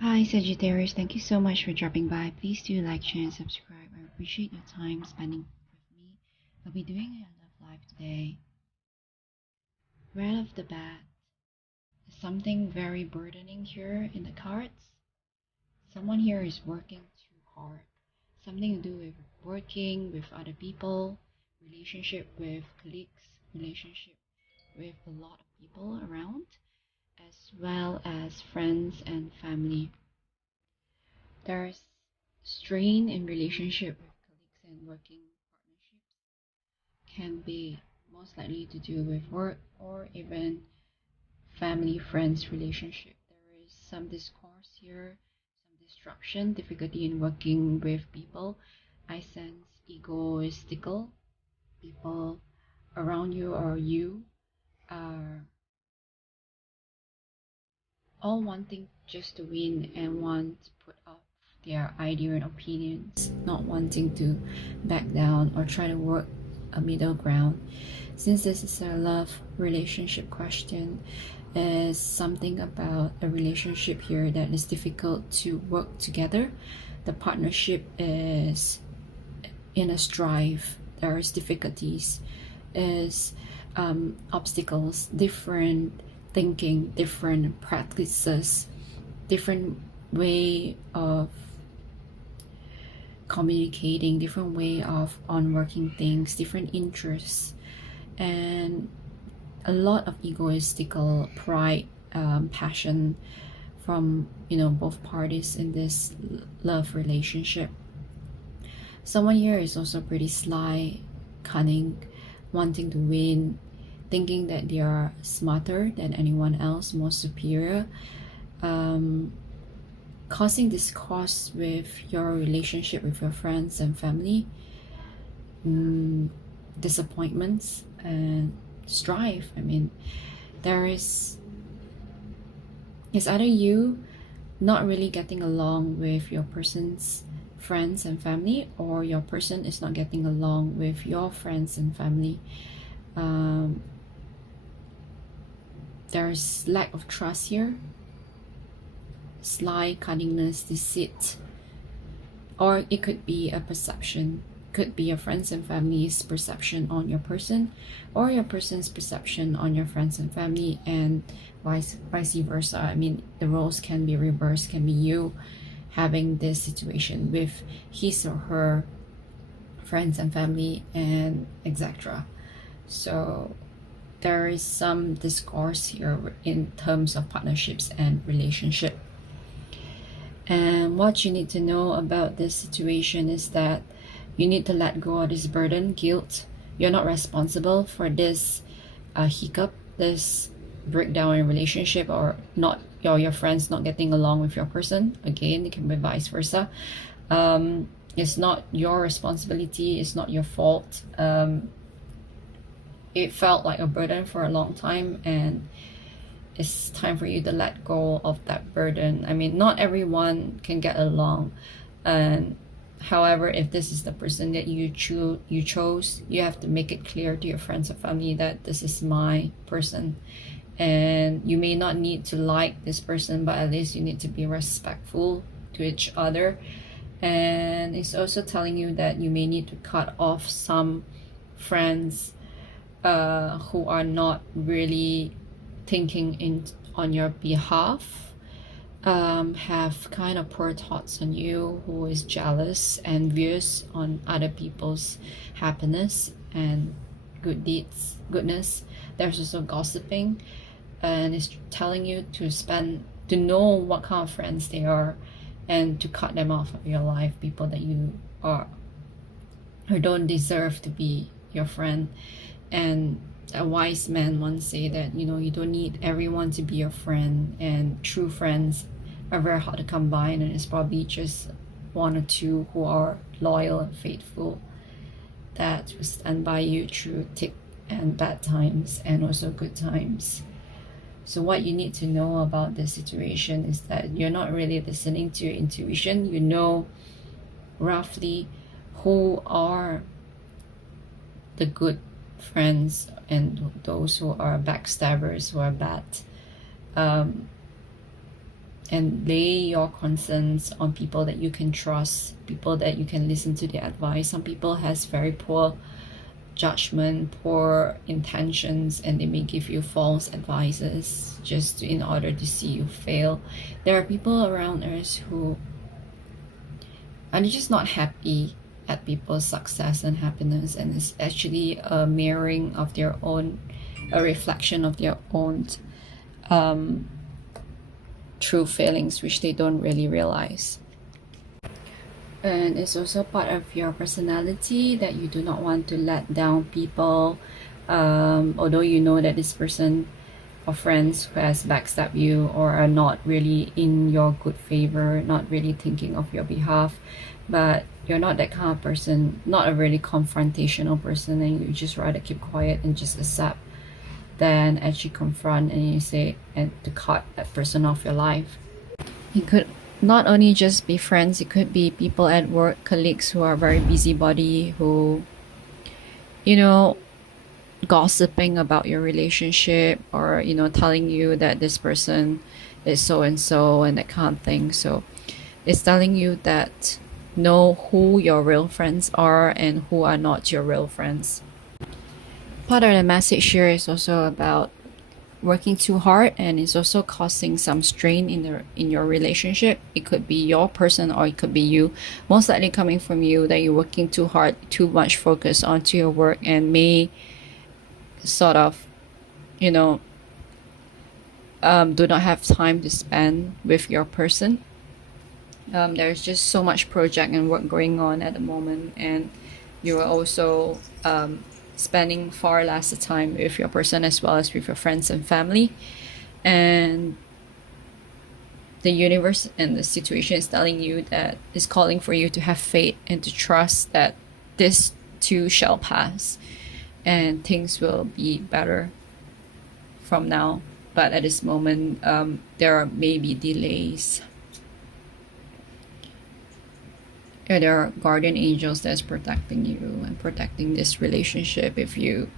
Hi Sagittarius, thank you so much for dropping by. Please do like, share, and subscribe. I appreciate your time spending with me. I'll be doing a love live today. Right off the bat, there's something very burdening here in the cards. Someone here is working too hard. Something to do with working with other people, relationship with colleagues, relationship with a lot of people around, as well as friends and family. There's strain in relationship with colleagues and working partnerships can be most likely to do with work or even family friends relationship. There is some discourse here, some disruption, difficulty in working with people. I sense egoistical people around you or you are all wanting just to win and want to put up their idea and opinions, not wanting to back down or try to work a middle ground. Since this is a love relationship question, is something about a relationship here that is difficult to work together. The partnership is in a strive. There is difficulties, is obstacles, different thinking, different practices, different way of communicating, different way of on working things, different interests, and a lot of egoistical pride, passion from both parties in this love relationship. Someone here is also pretty sly, cunning, wanting to win, thinking that they are smarter than anyone else, more superior, causing discourse with your relationship with your friends and family, disappointments and strife. I mean, there is it's either you not really getting along with your person's friends and family, or your person is not getting along with your friends and family. There's lack of trust here, sly cunningness, deceit, or it could be a perception, could be your friends and family's perception on your person, or your person's perception on your friends and family, and vice versa. I mean, the roles can be reversed, can be you having this situation with his or her friends and family, and etc. So there is some discourse here in terms of partnerships and relationship. And what you need to know about this situation is that you need to let go of this burden, guilt. You're not responsible for this hiccup, this breakdown in relationship, or not your friends not getting along with your person. Again, it can be vice versa. It's not your responsibility, it's not your fault. It felt like a burden for a long time, and it's time for you to let go of that burden. I mean, not everyone can get along, and however, if this is the person that you chose, you have to make it clear to your friends or family that this is my person, and you may not need to like this person, but at least you need to be respectful to each other. And it's also telling you that you may need to cut off some friends who are not really thinking on your behalf, have kind of poor thoughts on you, who is jealous, envious on other people's happiness and goodness. There's also gossiping, and it's telling you to know what kind of friends they are, and to cut them off of your life, people that you are or don't deserve to be your friend. And a wise man once say that you don't need everyone to be your friend, and true friends are very hard to come by, and it's probably just one or two who are loyal and faithful, that will stand by you through thick and bad times and also good times. So what you need to know about this situation is that you're not really listening to your intuition. You know roughly who are the good friends and those who are backstabbers, who are bad. and lay your concerns on people that you can trust, people that you can listen to their advice. Some people has very poor judgment, poor intentions, and they may give you false advices just in order to see you fail. There are people around us who are just not happy at people's success and happiness, and it's actually a mirroring of their own, a reflection of their own true feelings, which they don't really realize. And it's also part of your personality that you do not want to let down people, although you know that this person or friends who has backstabbed you or are not really in your good favor, not really thinking of your behalf, but you're not that kind of person, not a really confrontational person, and you just rather keep quiet and just accept than actually confront and you say and to cut that person off your life. It could not only just be friends, it could be people at work, colleagues who are very busybody, who, you know, gossiping about your relationship, or, you know, telling you that this person is so and so and that kind of thing. So it's telling you that know who your real friends are and who are not your real friends. Part of the message here is also about working too hard, and it's also causing some strain in your relationship. It could be your person or it could be you, most likely coming from you, that you're working too hard, too much focus onto your work, and may sort of, you know, do not have time to spend with your person. There's just so much project and work going on at the moment, and you are also spending far less time with your person as well as with your friends and family. And the universe and the situation is telling you that is calling for you to have faith and to trust that this too shall pass and things will be better from now. But at this moment, there are maybe delays. There are guardian angels that's protecting you and protecting this relationship if you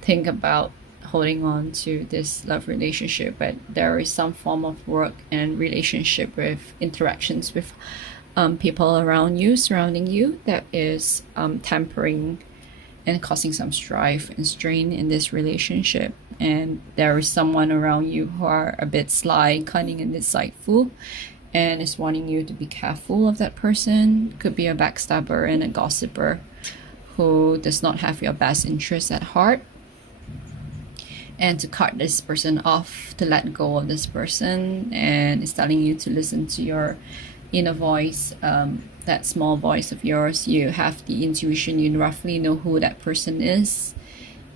think about holding on to this love relationship. But there is some form of work and relationship with interactions with people around you, surrounding you, that is tempering and causing some strife and strain in this relationship. And there is someone around you who are a bit sly, cunning, and insightful, and is wanting you to be careful of that person. Could be a backstabber and a gossiper who does not have your best interests at heart, and to cut this person off, to let go of this person, and is telling you to listen to your inner voice, that small voice of yours. You have the intuition, you roughly know who that person is,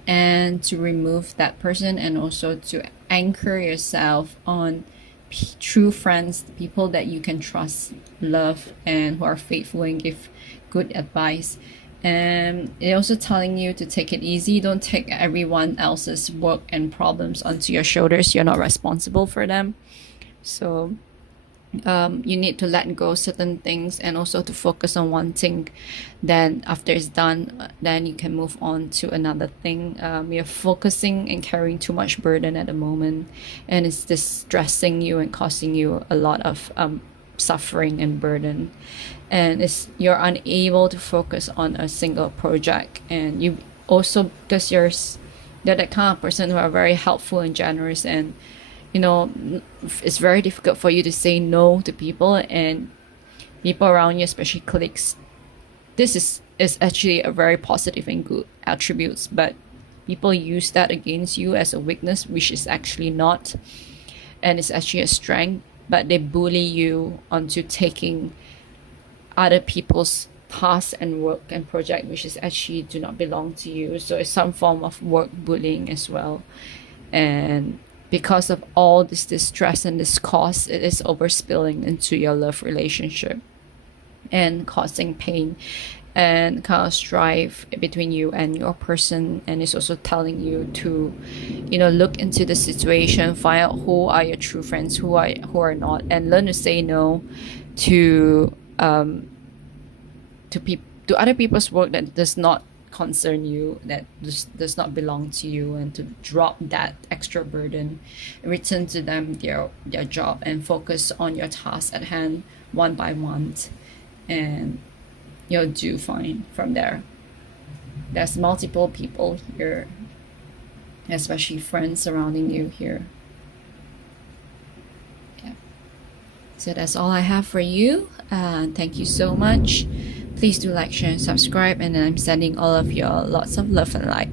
and to remove that person, and also to anchor yourself on true friends, people that you can trust, love, and who are faithful and give good advice. And it's also telling you to take it easy. Don't take everyone else's work and problems onto your shoulders. You're not responsible for them. So you need to let go certain things, and also to focus on one thing. Then after it's done, then you can move on to another thing. You're focusing and carrying too much burden at the moment, and it's distressing you and causing you a lot of suffering and burden. And you're unable to focus on a single project. And you also, because you're that kind of person who are very helpful and generous, and you know, it's very difficult for you to say no to people, and people around you, especially colleagues. This is actually a very positive and good attributes, but people use that against you as a weakness, which is actually not, and it's actually a strength. But they bully you onto taking other people's tasks and work and project, which is actually do not belong to you. So it's some form of work bullying as well. And because of all this distress and this cost, it is overspilling into your love relationship and causing pain and kind of strife between you and your person. And it's also telling you to, you know, look into the situation, find out who are your true friends, who are not, and learn to say no to other people's work that does not concern you, that does not belong to you, and to drop that extra burden, return to them their job, and focus on your task at hand one by one, and you'll do fine from there. There's multiple people here, especially friends surrounding you here. Yeah. So that's all I have for you. Thank you so much. Please do like, share, and subscribe, and I'm sending all of you lots of love and light.